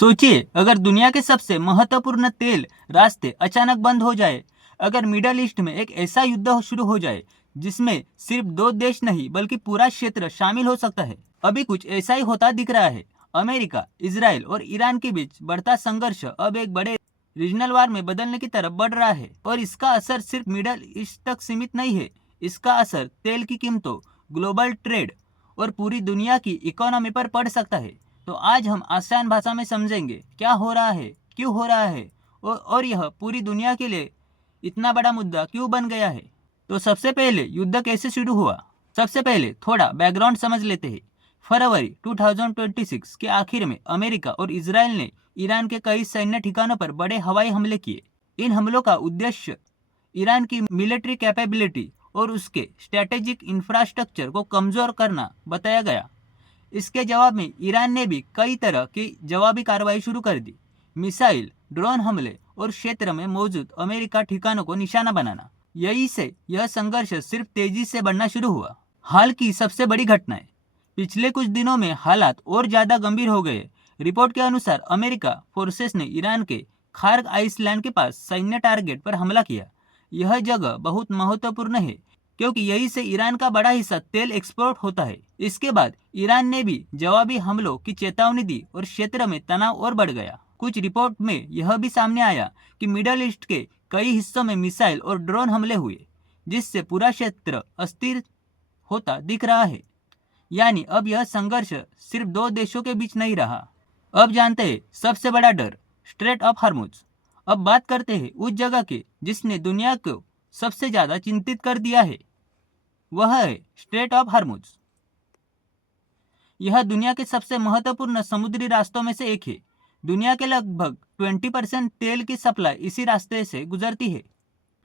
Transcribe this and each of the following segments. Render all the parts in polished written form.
सोचिए, अगर दुनिया के सबसे महत्वपूर्ण तेल रास्ते अचानक बंद हो जाए, अगर मिडल ईस्ट में एक ऐसा युद्ध शुरू हो जाए जिसमें सिर्फ दो देश नहीं बल्कि पूरा क्षेत्र शामिल हो सकता है। अभी कुछ ऐसा ही होता दिख रहा है। अमेरिका, इजराइल और ईरान के बीच बढ़ता संघर्ष अब एक बड़े रीजनल वार में बदलने की तरफ बढ़ रहा है और इसका असर सिर्फ मिडल ईस्ट तक सीमित नहीं है। इसका असर तेल की कीमतों, ग्लोबल ट्रेड और पूरी दुनिया की इकोनॉमी पर पड़ सकता है। तो आज हम आसान भाषा में समझेंगे क्या हो रहा है, क्यों हो रहा है और यह पूरी दुनिया के लिए इतना बड़ा मुद्दा क्यों बन गया है। तो सबसे पहले युद्ध कैसे शुरू हुआ। सबसे पहले थोड़ा बैकग्राउंड समझ लेते हैं। फरवरी 2026 के आखिर में अमेरिका और इजराइल ने ईरान के कई सैन्य ठिकानों पर बड़े हवाई हमले किए। इन हमलों का उद्देश्य ईरान की मिलिट्री कैपेबिलिटी और उसके स्ट्रेटेजिक इंफ्रास्ट्रक्चर को कमजोर करना बताया गया। इसके जवाब में ईरान ने भी कई तरह की जवाबी कार्रवाई शुरू कर दी। मिसाइल, ड्रोन हमले और क्षेत्र में मौजूद अमेरिका ठिकानों को निशाना बनाना। यही से यह संघर्ष सिर्फ तेजी से बढ़ना शुरू हुआ। हाल की सबसे बड़ी घटनाएं। पिछले कुछ दिनों में हालात और ज्यादा गंभीर हो गए। रिपोर्ट के अनुसार अमेरिका फोर्सेस ने ईरान के खार्ग आइसलैंड के पास सैन्य टारगेट पर हमला किया। यह जगह बहुत महत्वपूर्ण है क्योंकि यहीं से ईरान का बड़ा हिस्सा तेल एक्सपोर्ट होता है। इसके बाद ईरान ने भी जवाबी हमलों की चेतावनी दी और क्षेत्र में तनाव और बढ़ गया। कुछ रिपोर्ट में यह भी सामने आया कि मिडल ईस्ट के कई हिस्सों में मिसाइल और ड्रोन हमले हुए, जिससे पूरा क्षेत्र अस्थिर होता दिख रहा है। यानी अब यह संघर्ष सिर्फ दो देशों के बीच नहीं रहा। अब जानते हैं सबसे बड़ा डर, स्ट्रेट ऑफ हॉर्मुज। अब बात करते हैं उस जगह के जिसने दुनिया को सबसे ज्यादा चिंतित कर दिया है। वह है स्ट्रेट ऑफ हॉर्मुज। यह दुनिया के सबसे महत्वपूर्ण समुद्री रास्तों में से एक है। दुनिया के लगभग 20% तेल की सप्लाई इसी रास्ते से गुजरती है।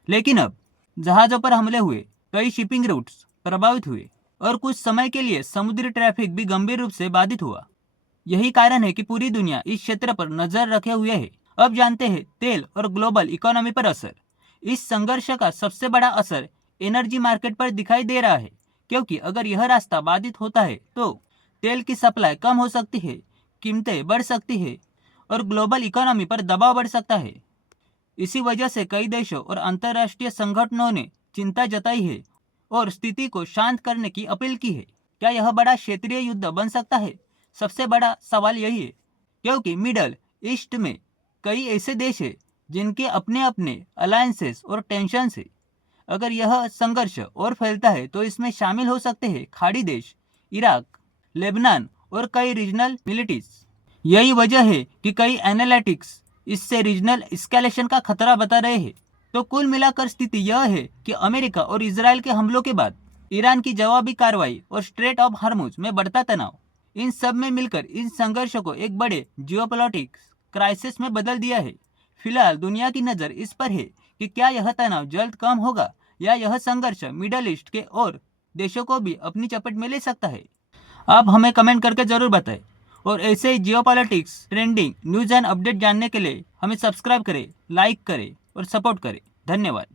लेकिन अब जहाजों पर हमले हुए, कई शिपिंग रूट्स प्रभावित हुए और कुछ समय के लिए समुद्री ट्रैफिक भी गंभीर रूप से बाधित हुआ। यही कारण है कि पूरी दुनिया इस क्षेत्र पर नजर रखे हुए है। अब जानते हैं तेल और ग्लोबल इकोनॉमी पर असर। इस संघर्ष का सबसे बड़ा असर एनर्जी मार्केट पर दिखाई दे रहा है, क्योंकि अगर यह रास्ता बाधित होता है तो तेल की सप्लाई कम हो सकती है, कीमतें बढ़ सकती है और ग्लोबल इकोनॉमी पर दबाव बढ़ सकता है। इसी वजह से कई देशों और अंतर्राष्ट्रीय संगठनों ने चिंता जताई है और स्थिति को शांत करने की अपील की है। क्या यह बड़ा क्षेत्रीय युद्ध बन सकता है? सबसे बड़ा सवाल यही है, क्योंकि मिडल ईस्ट में कई ऐसे देश हैं जिनके अपने अपने अलायंसेस और टेंशन है। अगर यह संघर्ष और फैलता है तो इसमें शामिल हो सकते हैं खाड़ी देश, इराक, लेबनान और कई रीजनल मिलिटीज। यही वजह है कि कई एनालिटिक्स इससे रीजनल एस्केलेशन का खतरा बता रहे हैं। तो कुल मिलाकर स्थिति यह है कि अमेरिका और इजराइल के हमलों के बाद ईरान की जवाबी कार्रवाई और स्ट्रेट ऑफ हॉर्मुज में बढ़ता तनाव, इन सब में मिलकर इस संघर्ष को एक बड़े जियोपॉलिटिक्स क्राइसिस में बदल दिया है। फिलहाल दुनिया की नज़र इस पर है कि क्या यह तनाव जल्द कम होगा या यह संघर्ष मिडल ईस्ट के और देशों को भी अपनी चपेट में ले सकता है। आप हमें कमेंट करके जरूर बताएं और ऐसे ही geopolitics, trending, news and update जानने के लिए हमें सब्सक्राइब करें, लाइक करें और सपोर्ट करें। धन्यवाद।